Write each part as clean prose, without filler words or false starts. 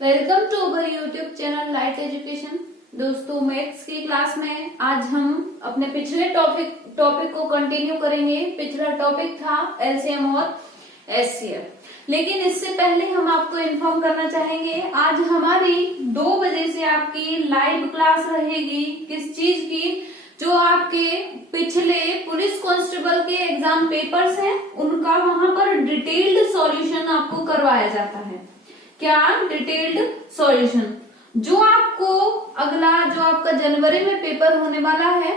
Welcome to our YouTube channel light education. दोस्तों, maths की class में आज हम अपने पिछले टॉपिक को कंटिन्यू करेंगे। पिछला टॉपिक था एलसीएम और एचसीएफ। लेकिन इससे पहले हम आपको इन्फॉर्म करना चाहेंगे, आज हमारी 2 बजे से आपकी लाइव क्लास रहेगी। किस चीज की? जो आपके पिछले पुलिस कांस्टेबल के एग्जाम पेपर्स हैं, उनका वहां पर डिटेल्ड सॉल्यूशन आपको करवाया जाता है। क्या? Detailed solution. जो आपको अगला जो आपका जनवरी में पेपर होने वाला है,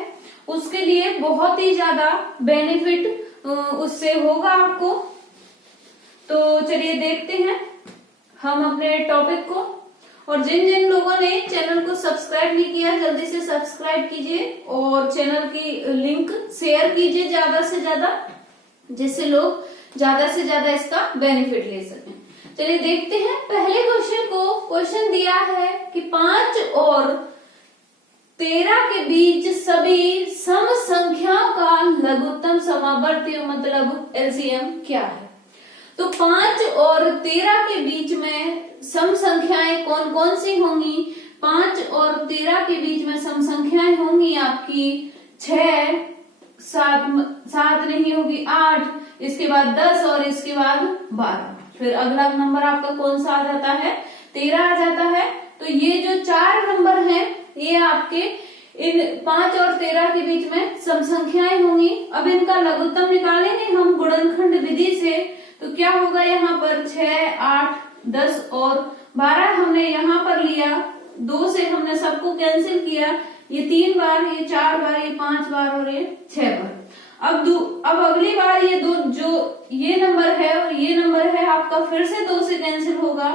उसके लिए बहुत ही ज्यादा बेनिफिट उससे होगा आपको। तो चलिए देखते हैं हम अपने टॉपिक को। और जिन जिन लोगों ने चैनल को सब्सक्राइब नहीं किया, जल्दी से सब्सक्राइब कीजिए और चैनल की लिंक शेयर कीजिए ज्यादा से ज्यादा, जिससे लोग ज्यादा से ज्यादा इसका बेनिफिट ले सकें। चलिए देखते हैं पहले क्वेश्चन को। क्वेश्चन दिया है कि 5 और 13 के बीच सभी सम संख्याओं का लघुत्तम समावर्ती मतलब एलसीएम क्या है। तो 5 और 13 के बीच में सम संख्याएं कौन कौन सी होंगी? 5 और 13 के बीच में सम संख्याएं होंगी आपकी 6, 7 नहीं होगी 8, इसके बाद 10 और इसके बाद 12। फिर अगला नंबर आपका कौन सा आ जाता है? 13 आ जाता है। तो ये जो 4 नंबर हैं, ये आपके इन 5 और 13 के बीच में सम संख्याएं होंगी। अब इनका लघुत्तम निकालेंगे हम गुणनखंड विधि से। तो क्या होगा? यहाँ पर 6, 8, 10 और 12 हमने यहाँ पर लिया। 2 से हमने सबको कैंसिल किया। ये 3 बार, ये 4 बार, ये 5 बार और ये 6 बार। अब अगली बार ये दो, जो ये नंबर है और ये नंबर है आपका, फिर से 2 से कैंसिल होगा।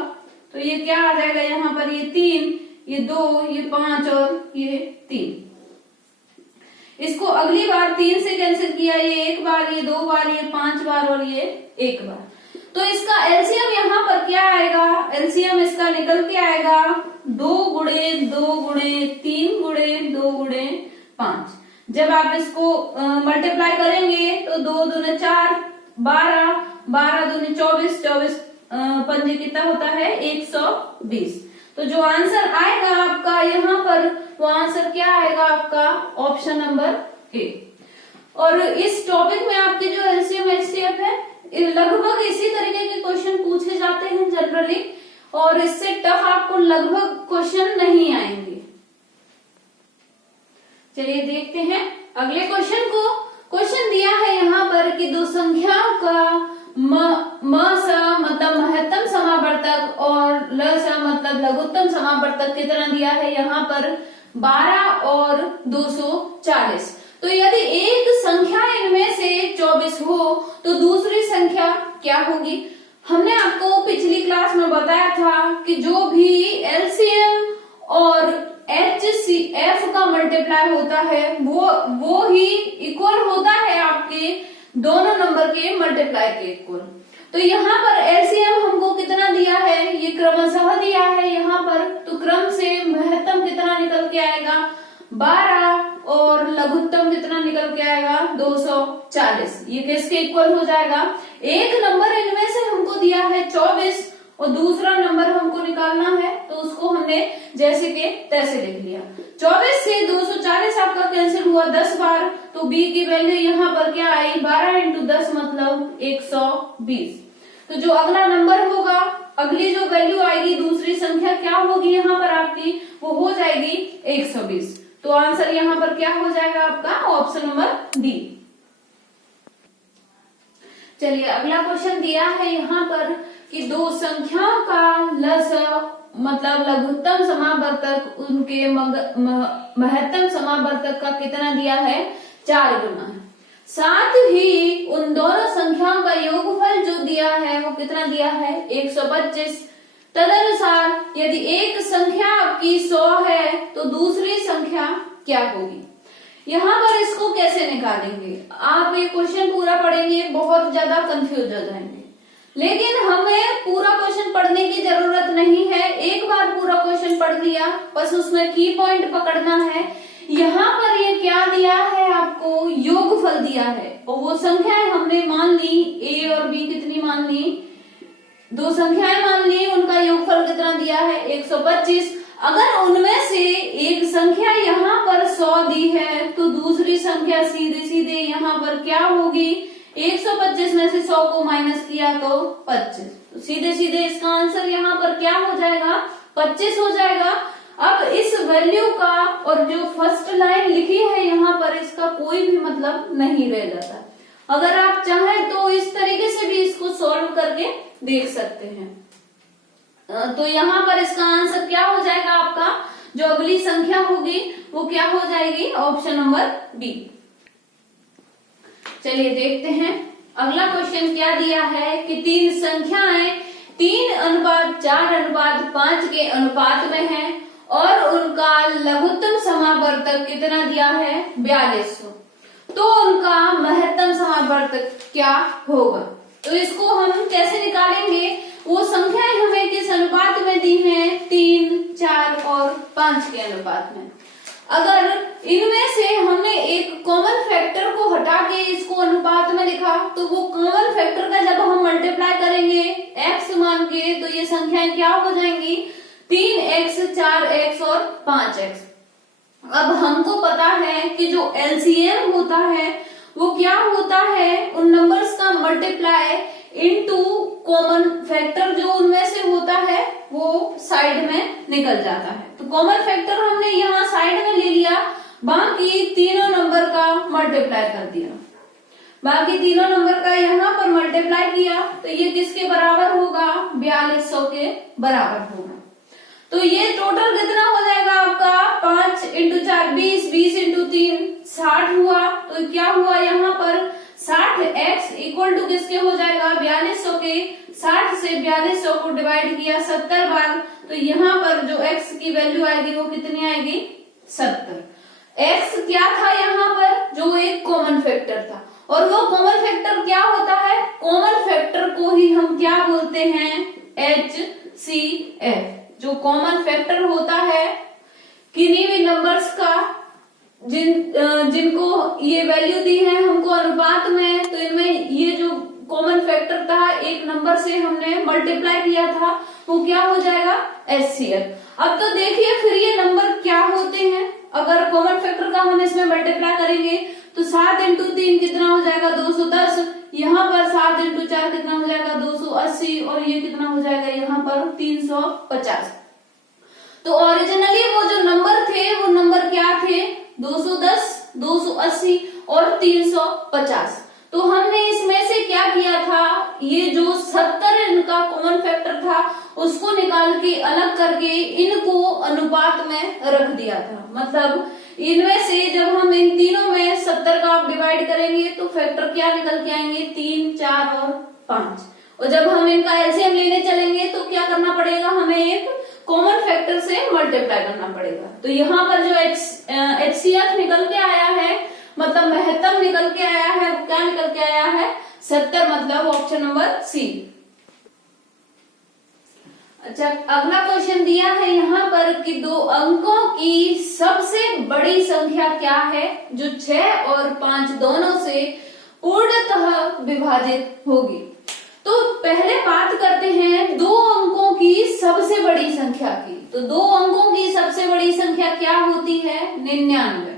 तो ये क्या आ जाएगा? यहाँ पर ये 3, ये 2, ये 5 और ये 3। इसको अगली बार 3 से कैंसिल किया, ये 1 बार, ये 2 बार, ये 5 बार और ये 1 बार। तो इसका एलसीएम यहाँ पर क्या आएगा? एलसीएम इसका निकल के आएगा 2 गुणे 2 गुणे 3 गुणे 2 गुणे 5। जब आप इसको मल्टीप्लाई करेंगे तो 2 दूने 4, 12, 12 दूने 24, 24 पंजे कितना होता है? 120। तो जो आंसर आएगा आपका यहाँ पर, वो आंसर क्या आएगा आपका? Option number A. और इस टॉपिक में आपके जो एलसीएम एचसीएफ है, लगभग इसी तरीके के क्वेश्चन पूछे जाते हैं जनरली, और इससे टफ आपको लगभग क्वेश्चन नहीं आएंगे। चलिए देखते हैं अगले क्वेश्चन को। क्वेश्चन दिया है यहाँ पर कि दो संख्याओं का म स मतलब महत्तम समावर्तक और ल स मतलब लघुत्तम समावर्तक कितना दिया है यहाँ पर? 12 और 240। तो यदि एक संख्या इनमें से 24 हो तो दूसरी संख्या क्या होगी? हमने आपको पिछली क्लास में बताया था कि जो भी एलसीएम और एचसीएफ का मल्टीप्लाई होता है, वो ही इक्वल होता है आपके दोनों नंबर के मल्टीप्लाई के इक्वल। तो यहाँ पर एलसीएम हमको कितना दिया है? ये क्रमशः दिया है यहाँ पर। तो क्रम से महत्तम कितना निकल के आएगा? 12 और लघुत्तम कितना निकल के आएगा? 240। ये किसके इक्वल हो जाएगा? एक नंबर इनमें से हमको दिया है 24 और दूसरा नंबर हमको निकालना है, तो उसको हमने जैसे के तैसे लिख लिया। 24 से 240 आपका कैंसिल हुआ 10 बार। तो बी की वैल्यू यहाँ पर क्या आई? 12 इंटू 10 मतलब 120। तो जो अगला नंबर होगा, अगली जो वैल्यू आएगी, दूसरी संख्या क्या होगी यहाँ पर आपकी? वो हो जाएगी 120। तो आंसर यहाँ पर क्या हो जाएगा आपका? Option number D. चलिए अगला क्वेश्चन दिया है यहाँ पर कि दो संख्याओं का लस मतलब लघुत्तम समावर्तक उनके महत्तम समावर्तक का कितना दिया है? 4 गुना है। साथ ही उन दोनों संख्याओं का योगफल जो दिया है वो कितना दिया है? 125। तदनुसार यदि एक संख्या आपकी 100 है तो दूसरी संख्या क्या होगी? यहाँ पर इसको कैसे निकालेंगे? आप ये क्वेश्चन पूरा पढ़ेंगे, बहुत ज्यादा कंफ्यूज हो जाएंगे। लेकिन हमें पूरा क्वेश्चन पढ़ने की जरूरत नहीं है। एक बार पूरा क्वेश्चन पढ़ लिया, बस उसमें की पॉइंट पकड़ना है। यहाँ पर ये क्या दिया है आपको? योगफल दिया है, और वो संख्याएं हमने मान ली, ए और बी कितनी मान ली? दो संख्याएं मान ली, उनका योगफल कितना दिया है 125। अगर उनमें से एक संख्या यहाँ पर 100 दी है तो दूसरी संख्या सीधे सीधे यहाँ पर क्या होगी, 125 में से 100 को माइनस किया तो 25, तो सीधे सीधे इसका आंसर यहाँ पर क्या हो जाएगा 25 हो जाएगा। अब इस वैल्यू का और जो फर्स्ट लाइन लिखी है यहाँ पर इसका कोई भी मतलब नहीं रह जाता। अगर आप चाहें तो इस तरीके से भी इसको सॉल्व करके देख सकते हैं। तो यहाँ पर इसका आंसर क्या हो जाएगा, आपका जो अगली संख्या होगी वो क्या हो जाएगी, ऑप्शन नंबर बी। चलिए देखते हैं अगला क्वेश्चन क्या दिया है कि तीन संख्याएं 3:4:5 के अनुपात में है और उनका लघुत्तम समावर्तक कितना दिया है 4200, तो उनका महत्तम समावर्तक क्या होगा। तो इसको हम कैसे निकालेंगे, वो संख्याएं हमें किस अनुपात में दी हैं, 3, 4 और 5 के अनुपात में। अगर इनमें से हमने एक कॉमन फैक्टर को हटा के इसको अनुपात में लिखा तो वो कॉमन फैक्टर का जब हम मल्टीप्लाई करेंगे x मान के तो ये संख्याएं क्या हो जाएंगी, 3x, 4x और 5x। अब हमको पता है कि जो एलसीएम होता है वो क्या होता है, उन नंबर्स का मल्टीप्लाई इनटू कॉमन फैक्टर जो उनमें से होता है वो साइड में निकल जाता है। तो कॉमन फैक्टर हमने यहाँ साइड में ले लिया, बाकी तीनों नंबर का मल्टीप्लाई कर दिया, बाकी तीनों नंबर का यहाँ पर मल्टीप्लाई किया तो ये किसके बराबर होगा, 4200 के बराबर होगा। तो ये टोटल कितना हो जाएगा आपका, 5 × 4 20, 20 × 3 60 हुआ। तो क्या हुआ यहाँ पर 60x इक्वल टू किसके हो जाएगा, 4200 के। 60 से 4200 को डिवाइड किया 70 बार, तो यहाँ पर जो x की वैल्यू आएगी वो कितनी आएगी, 70। x क्या था यहाँ पर, जो एक कॉमन फैक्टर था, और वो कॉमन फैक्टर क्या होता है, कॉमन फैक्टर को ही हम क्या बोलते हैं, HCF। जो कॉमन फैक्टर होता है किन्हीं भी नंबर्स का जिनको ये वैल्यू दी है हमको अनुपात में, तो इनमें ये जो कॉमन फैक्टर था एक नंबर से हमने मल्टीप्लाई किया था वो क्या हो जाएगा, HCF। अब तो देखिए फिर ये नंबर क्या होते हैं, अगर कॉमन फैक्टर का हम इसमें मल्टीप्लाई करेंगे तो 7 × 3 कितना हो जाएगा, 210। यहाँ पर 7 × 4 कितना हो जाएगा, 280, और ये कितना हो जाएगा यहाँ पर 350। तो ओरिजिनली वो जो नंबर थे वो नंबर क्या थे, 210, 280 और 350। तो हमने इसमें से क्या किया था, ये जो 70 इनका कॉमन फैक्टर था उसको निकाल के अलग करके इनको अनुपात में रख दिया था। मतलब इनमें से जब हम इन तीनों में 70 का आप डिवाइड करेंगे तो फैक्टर क्या निकल के आएंगे, 3, 4 और 5। और जब हम इनका एलसीएम लेने चलेंगे तो क्या करना पड़ेगा, हमें एक कॉमन फैक्टर से मल्टीप्लाई करना पड़ेगा। तो यहाँ पर जो HCF निकल के आया है, मतलब महत्तम निकल के आया है, वो क्या निकल के आया है, 70, मतलब ऑप्शन नंबर सी। अच्छा, अगला क्वेश्चन दिया है यहाँ पर कि 2 अंकों की सबसे बड़ी संख्या क्या है जो 6 और 5 दोनों से पूर्णतः विभाजित होगी। तो पहले बात करते हैं 2 अंकों की सबसे बड़ी संख्या की। तो 2 अंकों की सबसे बड़ी संख्या क्या होती है, 99।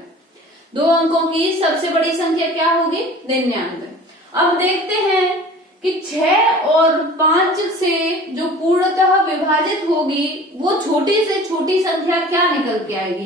2 अंकों की सबसे बड़ी संख्या क्या होगी, 99। अब देखते हैं कि 6 और 5 से जो पूर्णतः विभाजित होगी वो छोटी से छोटी संख्या क्या निकल के आएगी।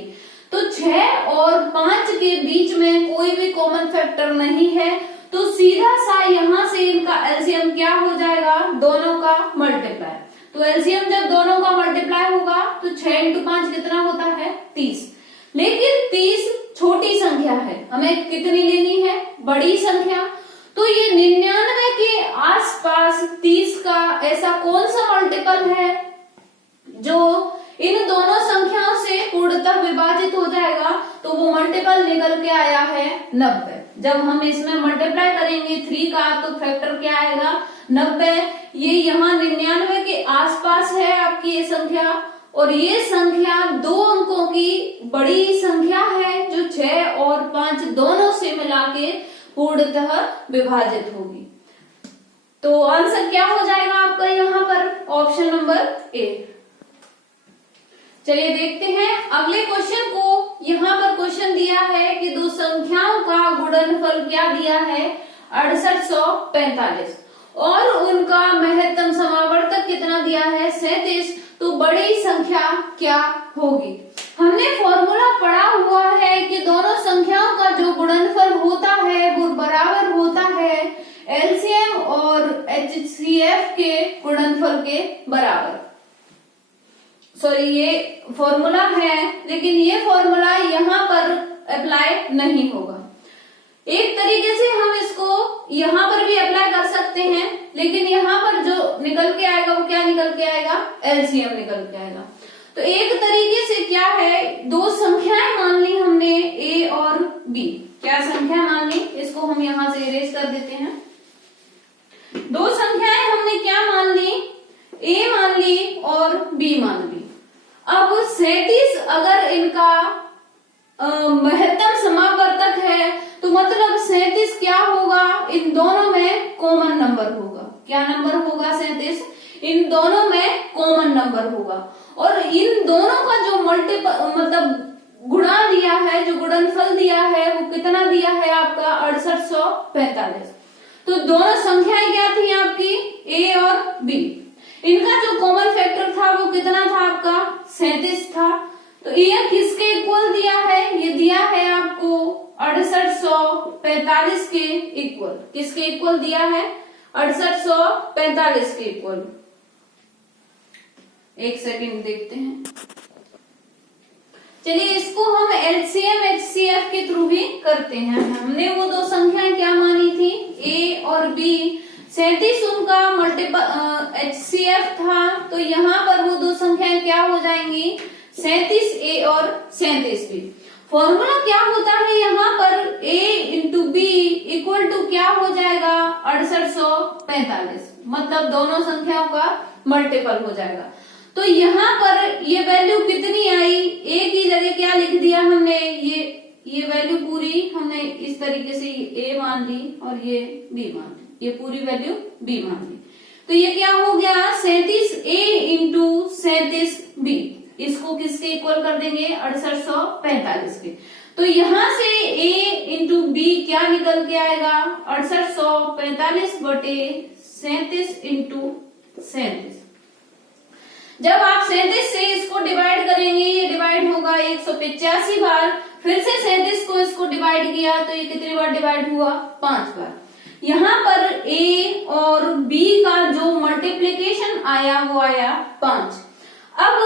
तो 6 और 5 के बीच में कोई भी कॉमन फैक्टर नहीं है, तो सीधा सा यहाँ से इनका एलसीएम क्या हो जाएगा, दोनों का मल्टीप्लाई। तो एलसीएम जब दोनों का मल्टीप्लाई होगा तो 6 × 5 कितना होता है, 30। लेकिन 30 छोटी संख्या है, हमें कितनी लेनी है, बड़ी संख्या। तो ये 99 के आसपास 30 का ऐसा कौन सा मल्टीपल है जो इन दोनों संख्याओं से पूर्णतः विभाजित हो जाएगा। तो वो मल्टीपल निकल के आया है 90। जब हम इसमें मल्टीप्लाई करेंगे 3 का तो फैक्टर क्या आएगा, 90। ये यहाँ 99 के आसपास है आपकी ये संख्या, और ये संख्या 2 अंकों की बड़ी संख्या है जो 6 और 5 दोनों से मिला के पूर्णतः विभाजित होगी। तो आंसर क्या हो जाएगा आपका यहाँ पर? Option number A. चलिए देखते हैं अगले क्वेश्चन को। यहाँ पर क्वेश्चन दिया है कि दो संख्याओं का गुणनफल क्या दिया है? 6845 और उनका महत्तम समावर्तक कितना दिया है? 37। तो बड़ी संख्या क्या होगी? हमने फॉर्मूला पढ़ा हुआ है कि दोनों संख्याओं का जो गुणनफल होता है वो बराबर होता है एलसीएम और एचसीएफ के गुणनफल के बराबर। सॉरी, ये फॉर्मूला है लेकिन ये फॉर्मूला यहाँ पर अप्लाई नहीं होगा। एक तरीके से हम इसको यहाँ पर भी अप्लाई कर सकते हैं, लेकिन यहाँ पर जो निकल के आएगा वो क्या निकल के आएगा? एलसीएम निकल के आएगा। तो एक तरीके से क्या है, दो संख्याएं मान ली हमने ए और बी। क्या संख्या मान ली? इसको हम यहाँ से इरेज कर देते हैं। दो संख्याएं हमने क्या मान ली? ए मान ली और बी मान ली। अब 37 अगर इनका महत्तम समावर्तक है तो मतलब 37 क्या होगा? इन दोनों में कॉमन नंबर होगा। क्या नंबर होगा? 37 इन दोनों में कॉमन नंबर होगा। और इन दोनों का जो मतलब गुणा दिया है, जो गुणनफल दिया है वो कितना दिया है आपका? 6845। तो दोनों संख्याएं क्या थी आपकी? ए और बी। इनका जो कॉमन फैक्टर था वो कितना था आपका? 37 था। तो ये किसके इक्वल दिया है? ये दिया है आपको 6845 के इक्वल। किसके इक्वल दिया है? 6845 के इक्वल। एक सेकंड देखते हैं। चलिए इसको हम एलसीएम एचसीएफ के थ्रू भी करते हैं। हमने वो दो संख्याएं क्या मानी थी? ए और बी। 37 उनका मल्टीपल एचसीएफ था, तो यहाँ पर वो दो संख्याएं क्या हो जाएंगी? 37 ए और 37 बी। फॉर्मूला क्या होता है यहाँ पर? ए इंटू बी इक्वल टू क्या हो जाएगा? 6845। मतलब दोनों संख्याओं का मल्टीपल हो जाएगा। तो यहाँ पर ये वैल्यू कितनी आई? ए की जगह क्या लिख दिया हमने? ये वैल्यू पूरी हमने इस तरीके से ए मान ली और ये बी मान ली। ये पूरी वैल्यू बी मान ली। तो ये क्या हो गया? 37 ए इंटू 37 बी। इसको किसके इक्वल कर देंगे? 6845 के। तो यहाँ से a इंटू बी क्या निकल के आएगा? 6845 बटे 37 इंटू 37। जब आप 37 से इसको डिवाइड करेंगे, ये डिवाइड होगा 185 बार। फिर से 37 को इसको डिवाइड किया तो ये कितनी बार डिवाइड हुआ? 5 बार। यहाँ पर a और b का जो मल्टीप्लीकेशन आया वो आया 5। अब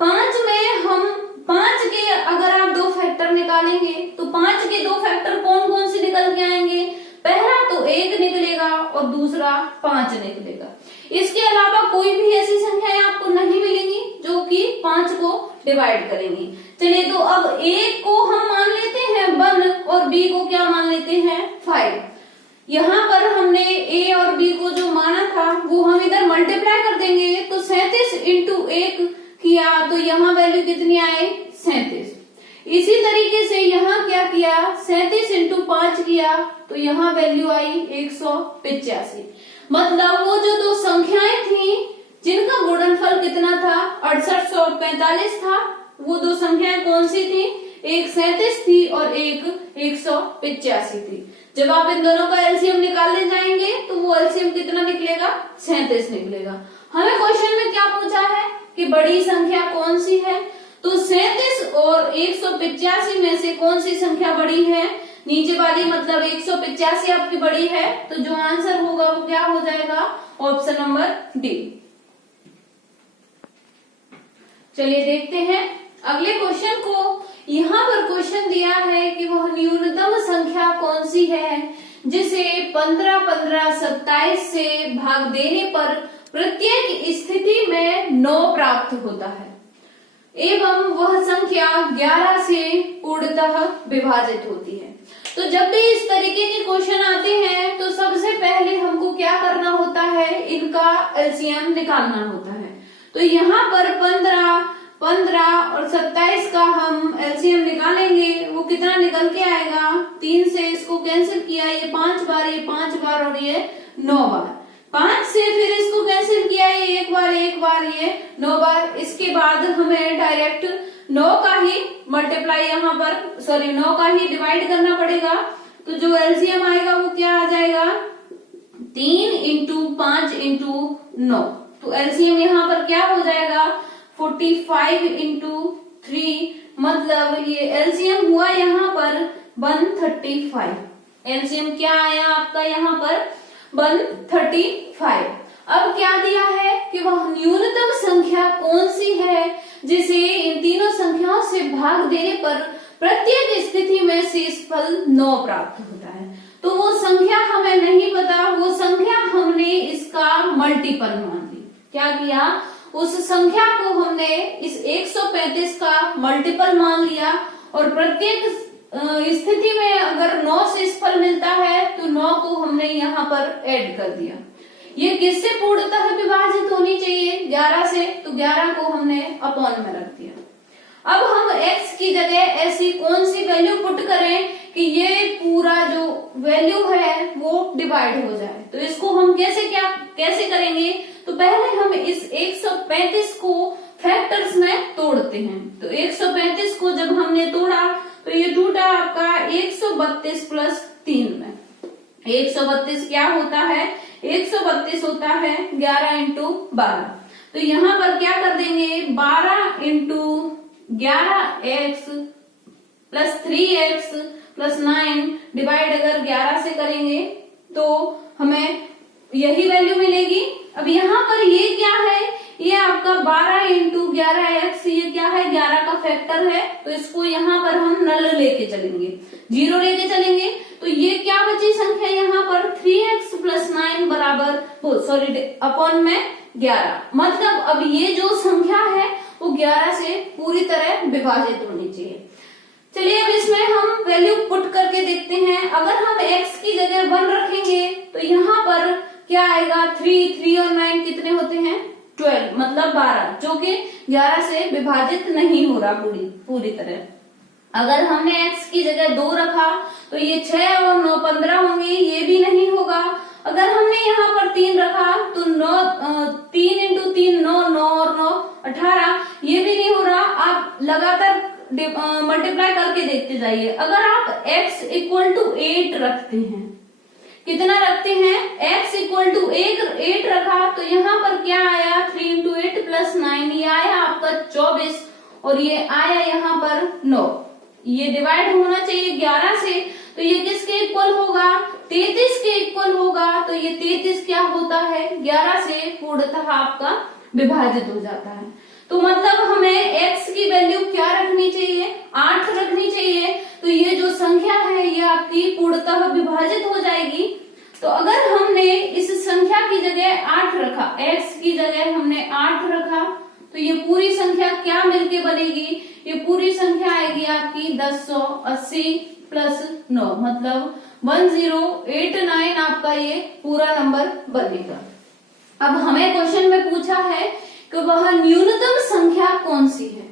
5 में हम 5 के अगर आप दो फैक्टर निकालेंगे तो 5 के दो फैक्टर कौन कौन से निकल के आएंगे? पहला तो 1 निकलेगा और दूसरा 5 निकलेगा। इसके अलावा कोई भी ऐसी संख्याएं आपको नहीं मिलेंगी जो कि 5 को डिवाइड करेंगी। चलिए तो अब a को हम मान लेते हैं 1 और b को क्या मान लेते हैं? 5। यहाँ पर हमने a और b को जो माना था वो हम इधर मल्टीप्लाई कर देंगे। तो 37 इंटू 1 किया तो यहाँ वैल्यू कितनी आई? 37। इसी तरीके से यहाँ क्या किया? 37 इंटू 5 किया तो यहाँ वैल्यू आई 185। मतलब वो जो दो संख्याएं थी जिनका गुणनफल कितना था? 6845 था। वो दो संख्याएं कौन सी थी? एक 37 थी और एक 185 थी। जब आप इन दोनों का एलसीएम निकालने जाएंगे तो वो एलसीएम कितना निकलेगा? 37 निकलेगा। हमें क्वेश्चन में क्या पूछा है कि बड़ी संख्या कौन सी है? तो 37 और 185 में से कौन सी संख्या बड़ी है? नीचे वाली, मतलब 185 आपकी बड़ी है। तो जो आंसर होगा वो क्या हो जाएगा? Option number D. चलिए देखते हैं अगले क्वेश्चन को। यहाँ पर क्वेश्चन दिया है कि वह न्यूनतम संख्या कौन सी है जिसे 15, 15, 27 से भाग देने पर प्रत्येक स्थिति में 9 प्राप्त होता है एवं वह संख्या 11 से पूर्णतः विभाजित होती है। तो जब भी इस तरीके के क्वेश्चन आते हैं तो सबसे पहले हमको क्या करना होता है? इनका एलसीएम निकालना होता है। तो यहाँ पर 15, 15 और 27 का हम एलसीएम निकालेंगे। वो कितना निकल के आएगा? 3 से इसको कैंसिल किया, ये 5 बार, ये 5 बार और ये 9 बार। 5 से फिर इसको कैंसिल किया है एक बार ये 9 बार। इसके बाद हमें डायरेक्ट 9 का ही मल्टीप्लाई यहाँ पर 9 का ही डिवाइड करना पड़ेगा। तो जो एलसीएम आएगा वो क्या आ जाएगा 3 इंटू 5 इंटू 9। तो एलसीएम यहाँ पर क्या हो जाएगा 45 इंटू 3, मतलब ये एलसीएम हुआ यहाँ पर 135। एलसीएम क्या आया आपका यहाँ पर 135। अब क्या दिया है कि वह न्यूनतम संख्या कौन सी है जिसे इन तीनों संख्याओं से भाग देने पर प्रत्येक स्थिति में शेषफल 9 प्राप्त होता है। तो वो संख्या हमें नहीं पता, वो संख्या हमने इसका मल्टीपल मान ली। क्या किया, उस संख्या को हमने इस 135 का मल्टीपल मान लिया और प्रत्येक स्थिति में अगर 9 शेषफल मिलता है तो 9 को हमने यहाँ पर ऐड कर दिया। ये किससे पूर्णतः विभाजित होनी चाहिए 11 से, तो 11 को हमने अपॉन में रख दिया। अब हम x की जगह ऐसी कौन सी वैल्यू पुट करें कि ये पूरा जो वैल्यू है वो डिवाइड हो जाए। तो इसको हम कैसे करेंगे, तो पहले हम इस 135 को फैक्टर्स में तोड़ते हैं। तो 135 को जब हमने तोड़ा तो ये टूटा आपका 132 प्लस 3 में। 132 क्या होता है, 132 होता है 11 इंटू 12। तो यहाँ पर क्या कर देंगे 12 into 11x plus 3x plus 9 divide अगर 11 से करेंगे तो हमें यही वैल्यू मिलेगी। अब यहाँ पर ये क्या है, ये आपका 12 इंटू 11x, ये क्या है 11 का फैक्टर है। तो इसको यहाँ पर हम नल लेके चलेंगे, 0 लेके चलेंगे। तो ये क्या बची संख्या यहाँ पर 3x प्लस 9 बराबर अपॉन में 11। मतलब अब ये जो संख्या है वो 11 से पूरी तरह विभाजित होनी चाहिए। चलिए अब इसमें हम वैल्यू पुट करके देखते हैं। अगर हम x की जगह 1 रखेंगे तो यहाँ पर क्या आएगा 3 और 9 कितने होते हैं 12, मतलब 12, जो कि 11 से विभाजित नहीं हो रहा पूरी तरह। अगर हमने x की जगह 2 रखा तो ये 6 और 9 15 होंगे, ये भी नहीं होगा। अगर हमने यहाँ पर 3 रखा तो 3 इंटू 3 9 और 9 18, ये भी नहीं हो रहा। आप लगातार मल्टीप्लाई करके देखते जाइए। अगर आप x इक्वल टू 8 रखते हैं, कितना रखते हैं x इक्वल टू 8 रखा तो यहाँ पर क्या आया 3 इंटू 8 प्लस 9, ये आया आपका 24 और ये आया यहाँ पर 9। ये डिवाइड होना चाहिए 11 से, तो ये किसके इक्वल होगा 33 के इक्वल होगा। तो ये 33 क्या होता है 11 से पूर्णतः आपका विभाजित हो जाता है। तो मतलब हमें x की वैल्यू क्या रखनी चाहिए 8 रखनी चाहिए। तो ये जो संख्या है ये आपकी पूर्णतः विभाजित हो जाएगी। तो अगर हमने इस संख्या की जगह 8 रखा, x की जगह हमने 8 रखा, तो ये पूरी संख्या क्या मिलके बनेगी, ये पूरी संख्या आएगी आपकी 1080 प्लस 9, मतलब 1089 आपका ये पूरा नंबर बनेगा। अब हमें क्वेश्चन में पूछा है कि वह न्यूनतम संख्या कौन सी है,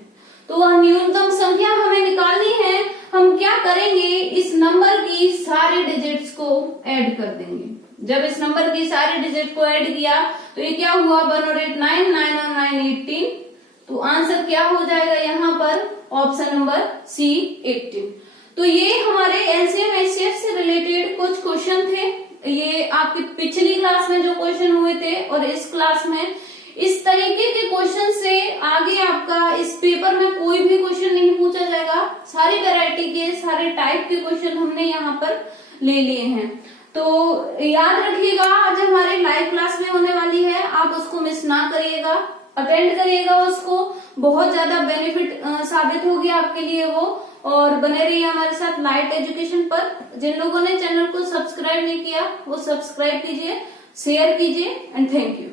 तो वह न्यूनतम संख्या हमें निकालनी है। हम क्या करेंगे, इस नंबर की सारे डिजिट्स को ऐड कर देंगे। जब इस नंबर की सारे डिजिट को ऐड किया तो ये क्या हुआ 1 और 8 9, 9 और 9 18। तो आंसर क्या हो जाएगा यहाँ पर ऑप्शन नंबर सी 18। तो ये हमारे एलसीएम एचसीएफ से रिलेटेड कुछ क्वेश्चन थे। ये आपकी पिछली क्लास में जो क्वेश्चन हुए थे और इस क्लास में इस तरीके के क्वेश्चन से आगे आपका इस पेपर में कोई भी क्वेश्चन नहीं पूछा जाएगा। सारी वैरायटी के सारे टाइप के क्वेश्चन हमने यहाँ पर ले लिए हैं। तो याद रखिएगा आज हमारी लाइव क्लास में होने वाली है, आप उसको मिस ना करिएगा, अटेंड करिएगा उसको। बहुत ज्यादा बेनिफिट साबित होगी आपके लिए वो। और बने रहिए हमारे साथ लाइट एजुकेशन पर। जिन लोगों ने चैनल को सब्सक्राइब नहीं किया वो सब्सक्राइब कीजिए, शेयर कीजिए एंड थैंक यू।